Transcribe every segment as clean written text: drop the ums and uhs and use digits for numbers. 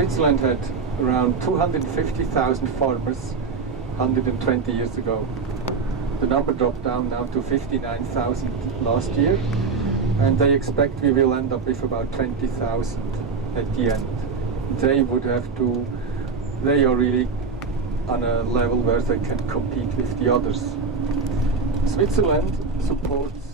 Switzerland had around 250,000 farmers 120 years ago. The number dropped down now to 59,000 last year, and they expect we will end up with about 20,000 at the end. They are really on a level where they can compete with the others. Switzerland supports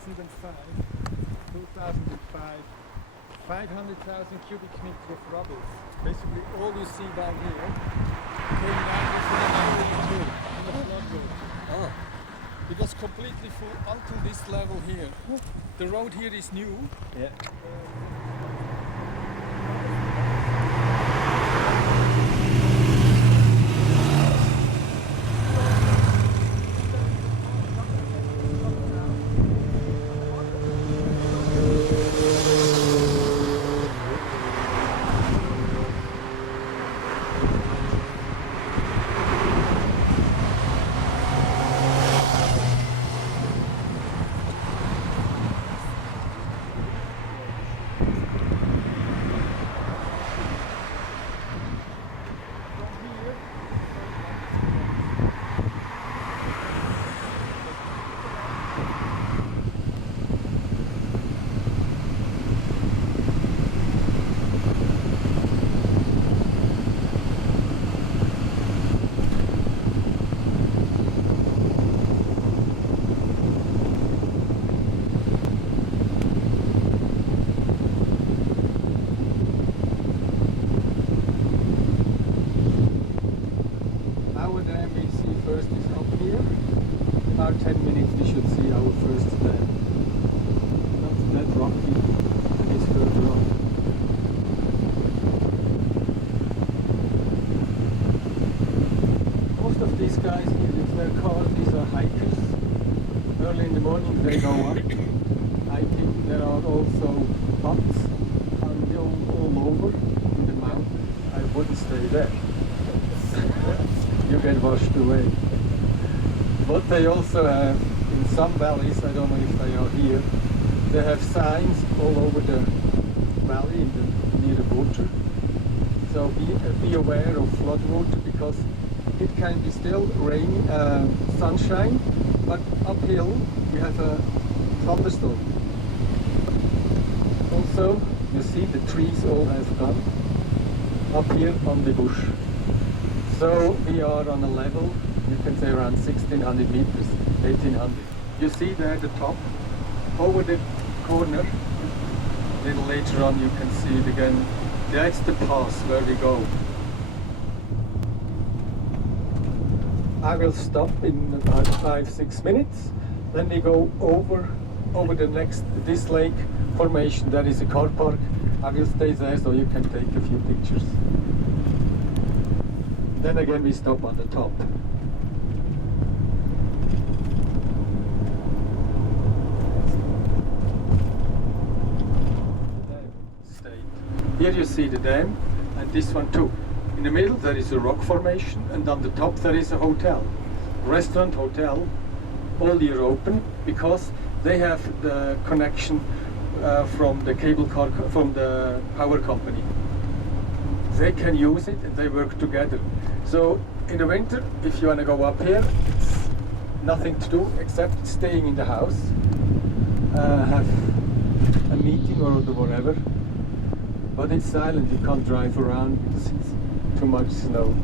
2005, 2005, 500,000 cubic meters of rubble. Basically all you see down here came down within an hour or two in the floodway. Oh. It was completely full until this level here. The road here is new. Yeah. About 10 minutes we should see our first dam. Not that rocky, and it's further on. Most of these guys here with their cars, these are hikers. Early in the morning they go up hiking. There are also huts all over in the mountain. I wouldn't stay there. You get washed away. But they also have, in some valleys, I don't know if they are here, they have signs all over the valley near the water. So be aware of flood water, because it can be still rain, sunshine, but uphill you have a thunderstorm. Also, you see the trees all have gone up here on the bush. So we are on a level, you can say around 1600 meters, 1800. You see there the top, over the corner, a little later on you can see it again. That's the pass where we go. I will stop in about 5-6 minutes, then we go over this lake formation. There is a car park. I will stay there so you can take a few pictures. Then again we stop on the top. Here you see the dam, and this one too. In the middle there is a rock formation, and on the top there is a hotel. Restaurant, hotel, all year open, because they have the connection from the cable car, from the power company. They can use it and they work together. So in the winter, if you want to go up here, it's nothing to do except staying in the house, have a meeting or whatever. But it's silent, you can't drive around, it's too much snow.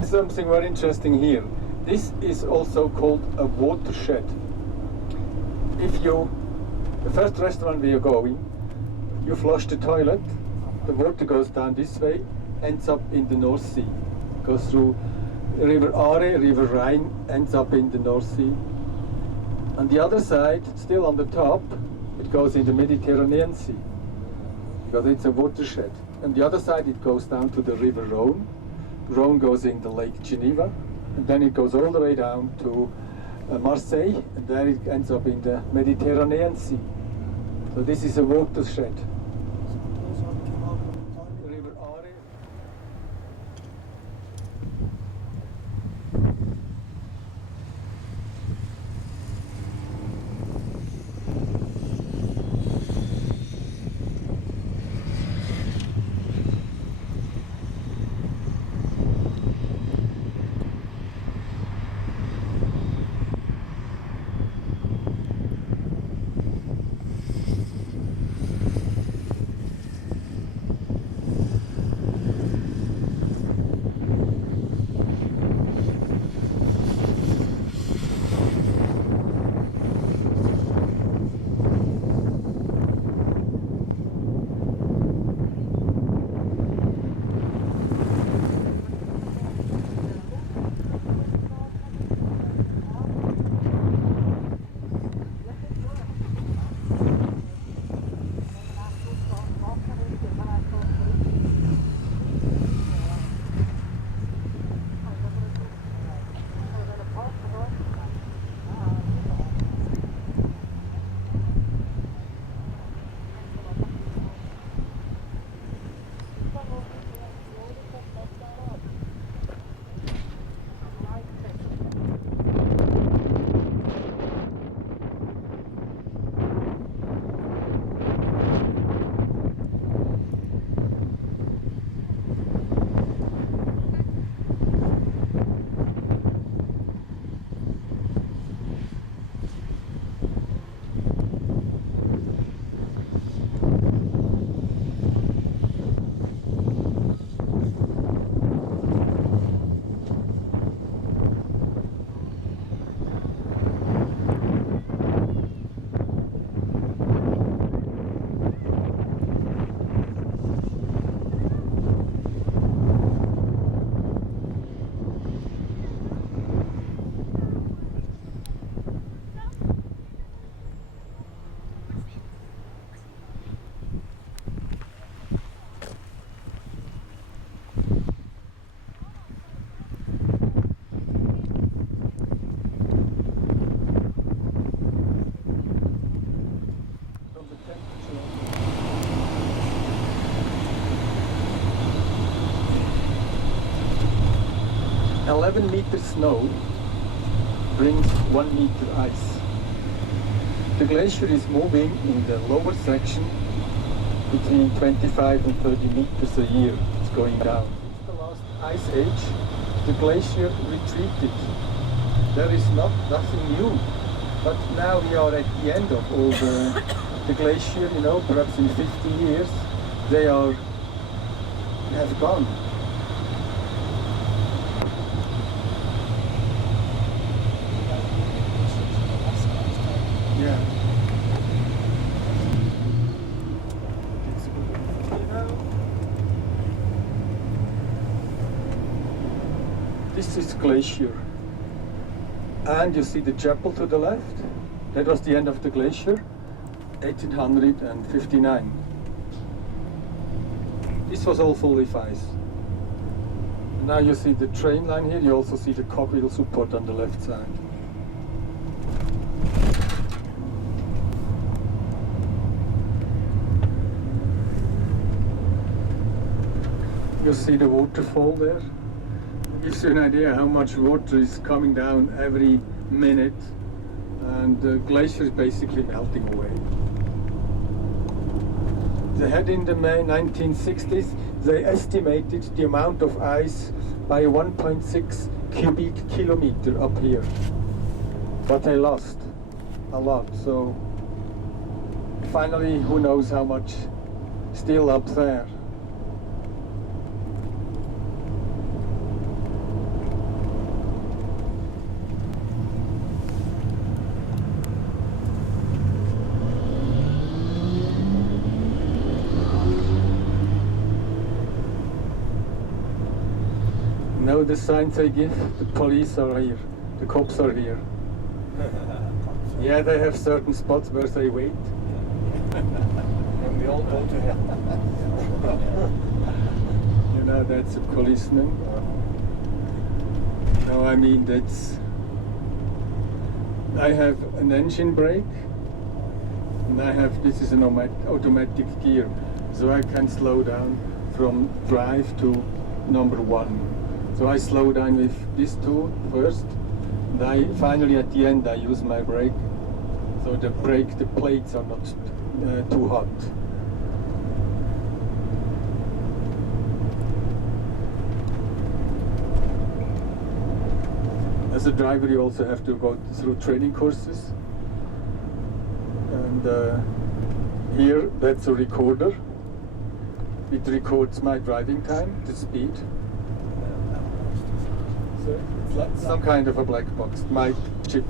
There's something very interesting here. This is also called a watershed. The first restaurant we are going, you flush the toilet, the water goes down this way, ends up in the North Sea. Goes through River Aare, River Rhine, ends up in the North Sea. On the other side, still on the top, it goes in the Mediterranean Sea, because it's a watershed. On the other side, it goes down to the River Rhone. Rhone goes in the Lake Geneva, and then it goes all the way down to Marseille, and there it ends up in the Mediterranean Sea. So this is a watershed. River Aare. 11 meters snow brings 1 meter ice. The glacier is moving in the lower section between 25 and 30 meters a year. It's going down. Since the last ice age, the glacier retreated. There is nothing new. But now we are at the end of all the glacier, you know, perhaps in 50 years they have gone. Yeah. This is glacier. And you see the chapel to the left? That was the end of the glacier, 1859. This was all full of ice. And now you see the train line here, you also see the cogwheel support on the left side. You see the waterfall there? Gives you an idea how much water is coming down every minute, and the glacier is basically melting away. They had in the 1960s, they estimated the amount of ice by 1.6 cubic kilometer up here. But they lost a lot, so finally who knows how much still up there. know the signs they give? The police are here, the cops are here. Yeah, they have certain spots where they wait. And we all go to hell. You know, that's a policeman. No, I mean, that's... I have an engine brake, and I have, this is an automatic gear, so I can slow down from drive to number 1. So I slow down with these two first, and I finally at the end I use my brake, so the plates are not too hot. As a driver, you also have to go through training courses. And here, that's a recorder. It records my driving time, the speed. So it's like some kind of a black box, my chip.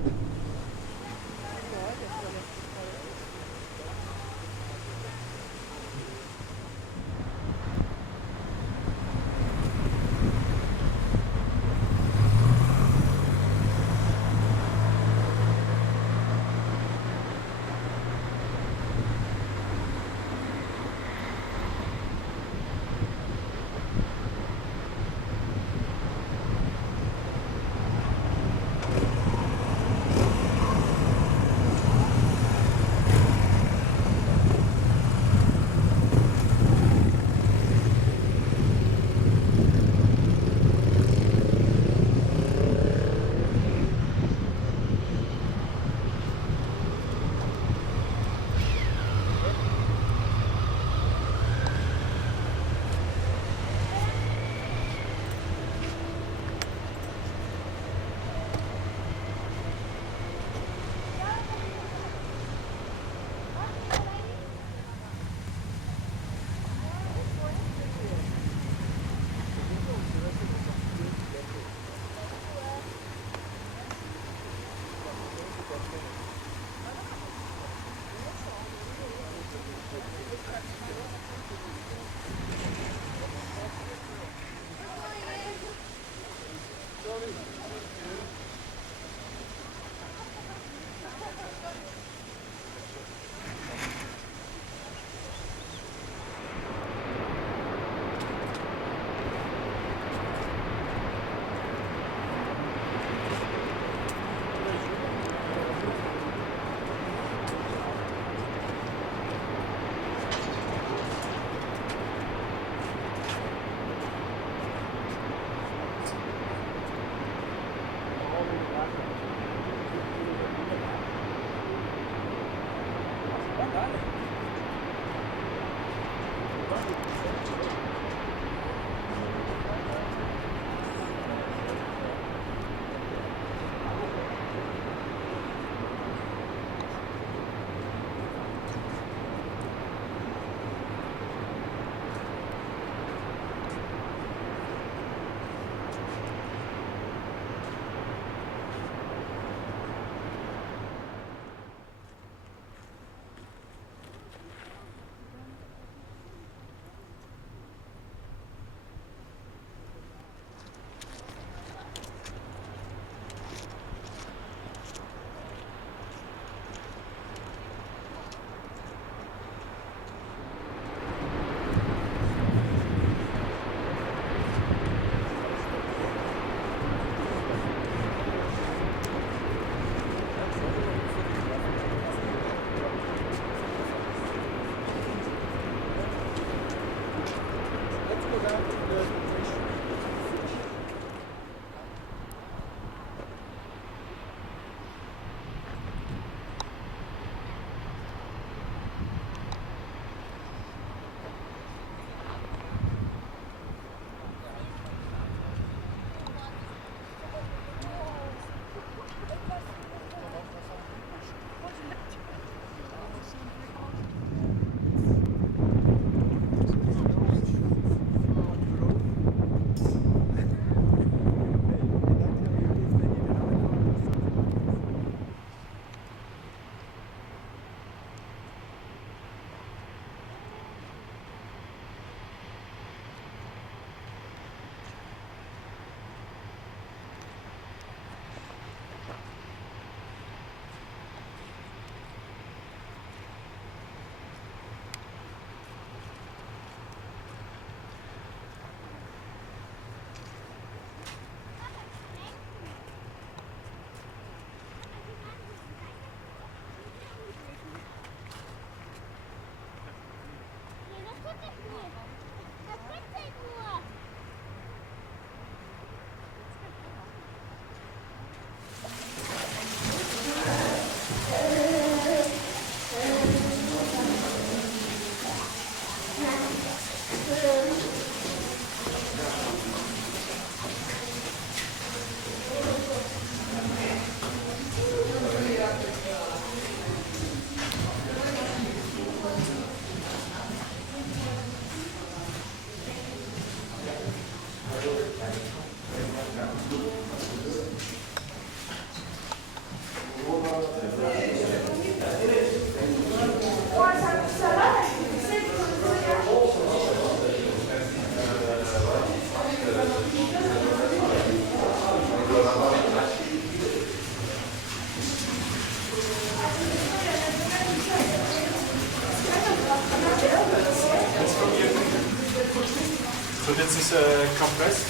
So this is compressed.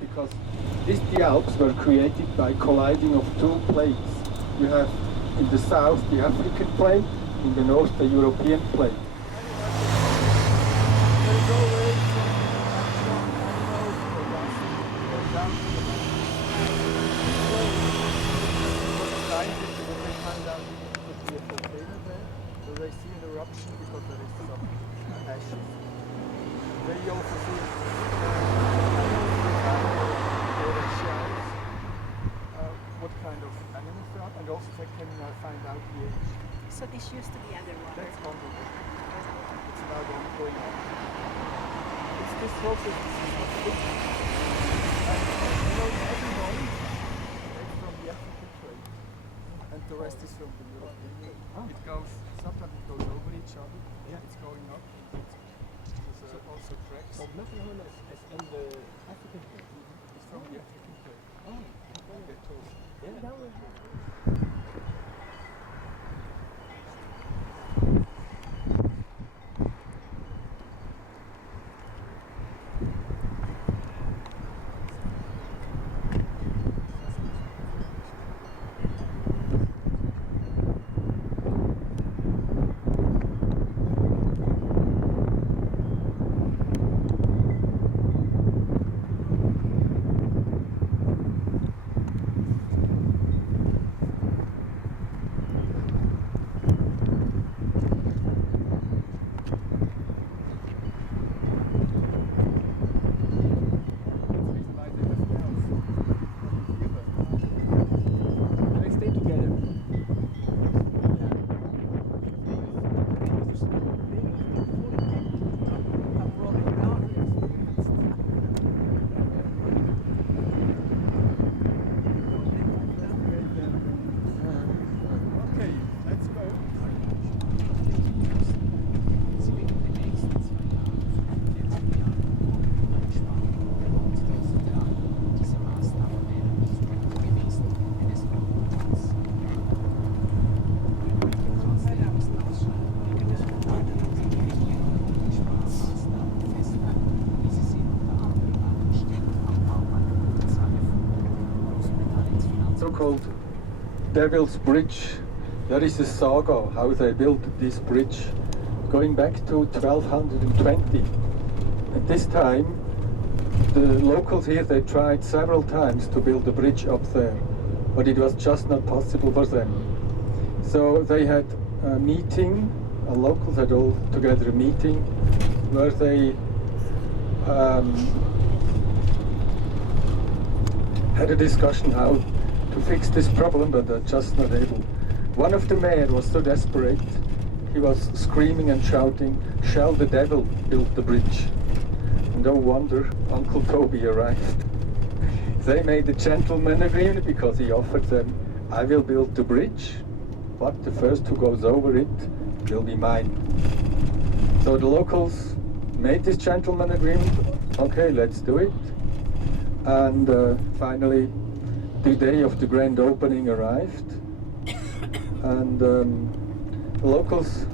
Because the Alps were created by colliding of two plates. You have in the south the African plate, in the north the European plate. So this used to be underwater. That's underwater. It's now going up. It's this process is not big. And every morning it's from the African plate, and the rest is from the European plate. It goes, sometimes it goes over each other. Yeah. It's going up. There's also cracks. So nothing on us is on the African plate. It's from the African plate. Oh, I get told. yeah, that was. So-called Devil's Bridge. There is a saga how they built this bridge going back to 1220. At this time the locals here, they tried several times to build a bridge up there, but it was just not possible for them. So they had a meeting, locals had all together a meeting where they had a discussion how to fix this problem, but they're just not able. One of the mayor was so desperate, he was screaming and shouting, "Shall the devil build the bridge?" And no wonder Uncle Toby arrived. They made a gentleman agreement because he offered them, "I will build the bridge, but the first who goes over it will be mine." So the locals made this gentleman agreement. Okay, let's do it. And finally, the day of the grand opening arrived, and the locals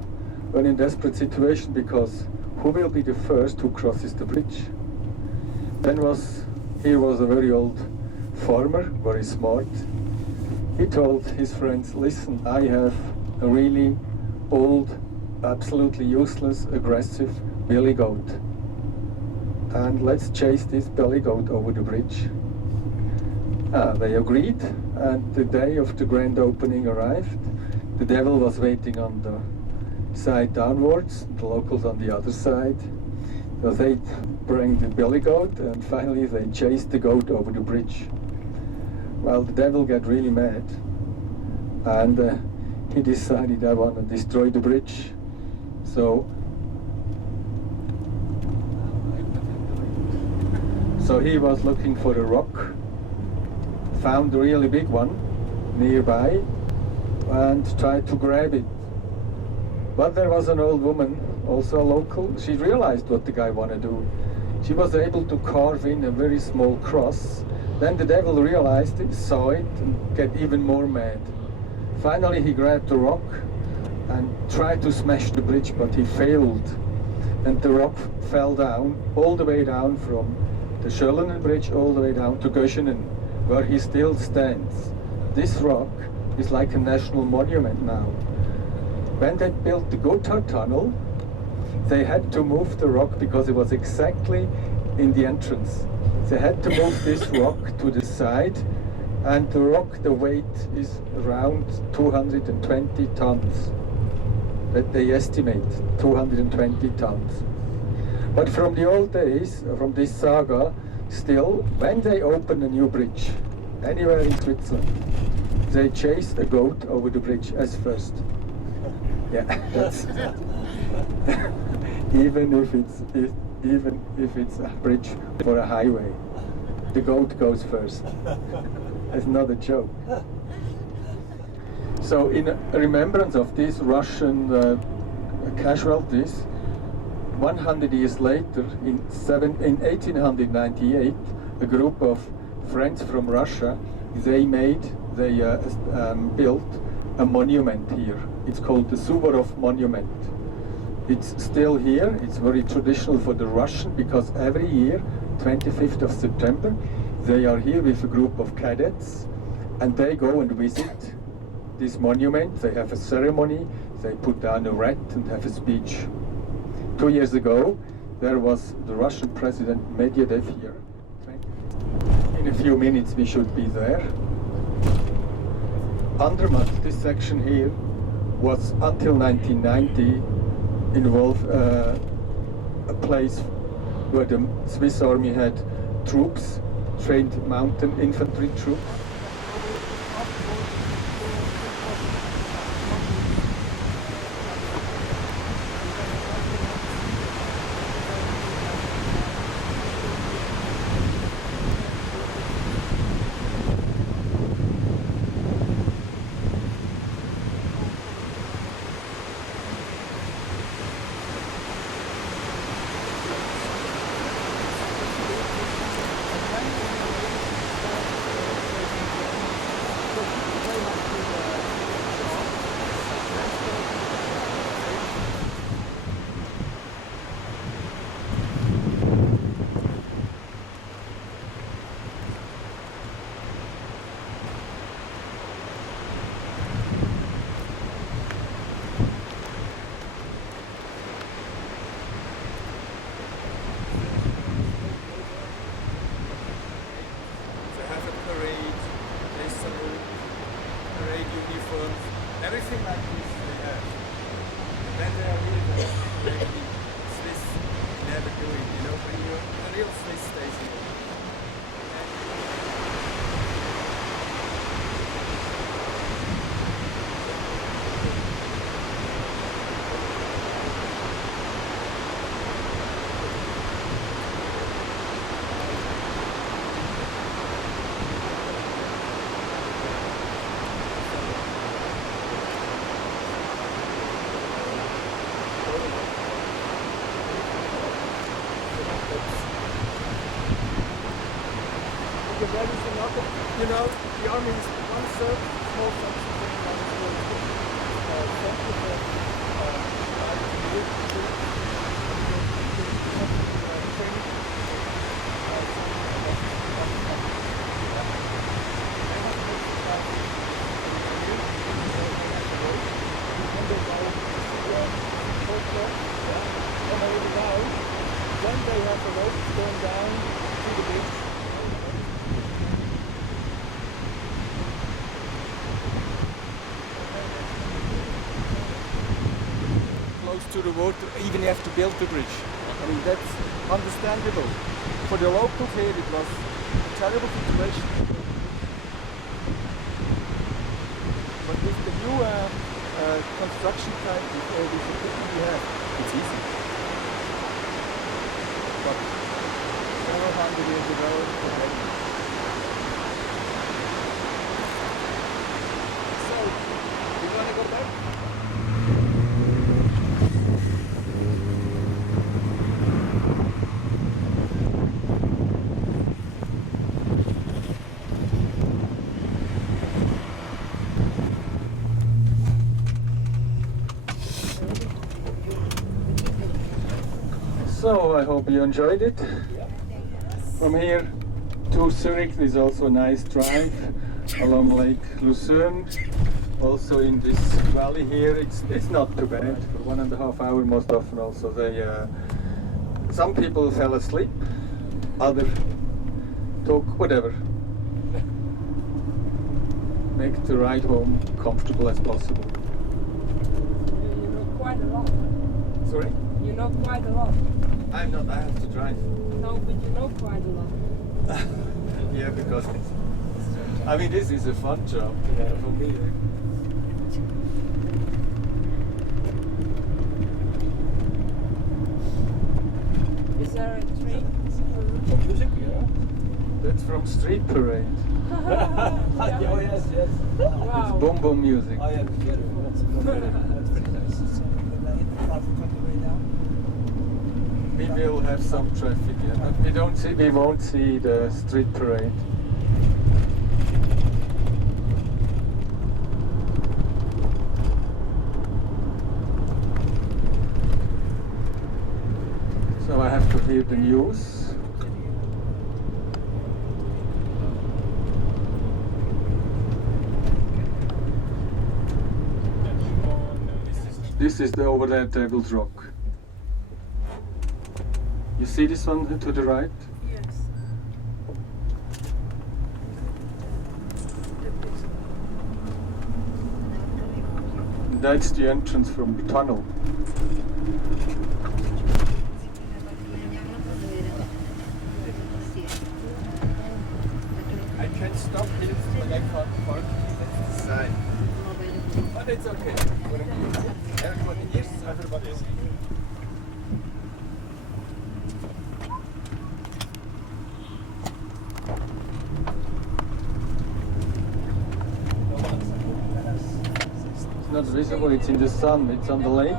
were in a desperate situation because who will be the first who crosses the bridge. Here was a very old farmer, very smart. He told his friends, listen, I have a really old, absolutely useless, aggressive billy goat. And let's chase this billy goat over the bridge. They agreed, and the day of the grand opening arrived. The devil was waiting on the side downwards, the locals on the other side. So they bring the billy goat, and finally they chased the goat over the bridge. Well, the devil got really mad, and he decided, I want to destroy the bridge. So he was looking for a rock, found a really big one nearby, and tried to grab it. But there was an old woman, also a local. She realized what the guy wanted to do. She was able to carve in a very small cross. Then the devil realized it, saw it, and got even more mad. Finally, he grabbed the rock and tried to smash the bridge, but he failed. And the rock fell down, all the way down from the Schöllenen Bridge all the way down to Göschenen, where he still stands. This rock is like a national monument now. When they built the Gotthard Tunnel, they had to move the rock because it was exactly in the entrance. They had to move this rock to the side, and the rock, the weight is around 220 tons. That they estimate, 220 tons. But from the old days, from this saga, still, when they open a new bridge, anywhere in Switzerland, they chase a goat over the bridge as first. Yeah, that's even if it's a bridge for a highway, the goat goes first. That's not a joke. So in remembrance of these Russian casualties, 100 years later, in 1898, a group of friends from Russia, they built a monument here. It's called the Suworow Monument. It's still here. It's very traditional for the Russian because every year, 25th of September, they are here with a group of cadets, and they go and visit this monument. They have a ceremony. They put down a rat and have a speech. 2 years ago, there was the Russian President Medvedev here. In a few minutes, we should be there. Andermatt, this section here, was until 1990 involved a place where the Swiss Army had troops, trained mountain infantry troops. Everything like this they have. And then they are really the Swiss never doing, you know, when you're the real Swiss stays here. You know, the army is 1/3 small functions and 1/3 going down to the beach. Close to the water, even you have to build the bridge. I mean, that's understandable. For the locals here, it was a terrible situation. But with the new construction type, with the equipment we have, it's easy. But several hundred years ago, so, you want to go back? So I hope you enjoyed it. From here to Zurich is also a nice drive along Lake Lucerne. Also in this valley here, it's not too bad. For 1.5 hours most often also. Some people fell asleep, others took whatever. Make the ride home comfortable as possible. You know quite a lot. Sorry? You know quite a lot. I'm not, I have to drive. No, but you know quite a lot. Yeah, because I mean this is a fun job for me. Is there a train? From music, yeah. That's from Street Parade. Oh yes, yes. Wow. It's boom boom music. Oh yeah, that's pretty nice. We will have some traffic here, but we won't see the street parade. So I have to hear the news. This is the over there Devil's Rock. You see this one to the right? Yes. That's the entrance from the tunnel. I can stop here, but I can't park. That's the side. But it's okay. Everybody is. Everybody is. Not visible, it's in the sun, it's on the lake,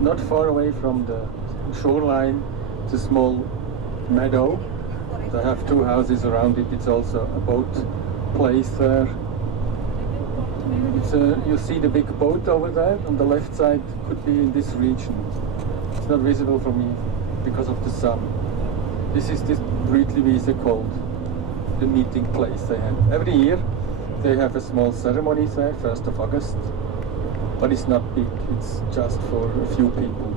not far away from the shoreline. It's a small meadow. They have 2 houses around it. It's also a boat place there. You see the big boat over there on the left side, could be in this region. It's not visible from me because of the sun. This is this Brütliwiese called, the meeting place they have. Every year they have a small ceremony there, 1st of August, but it's not big, it's just for a few people.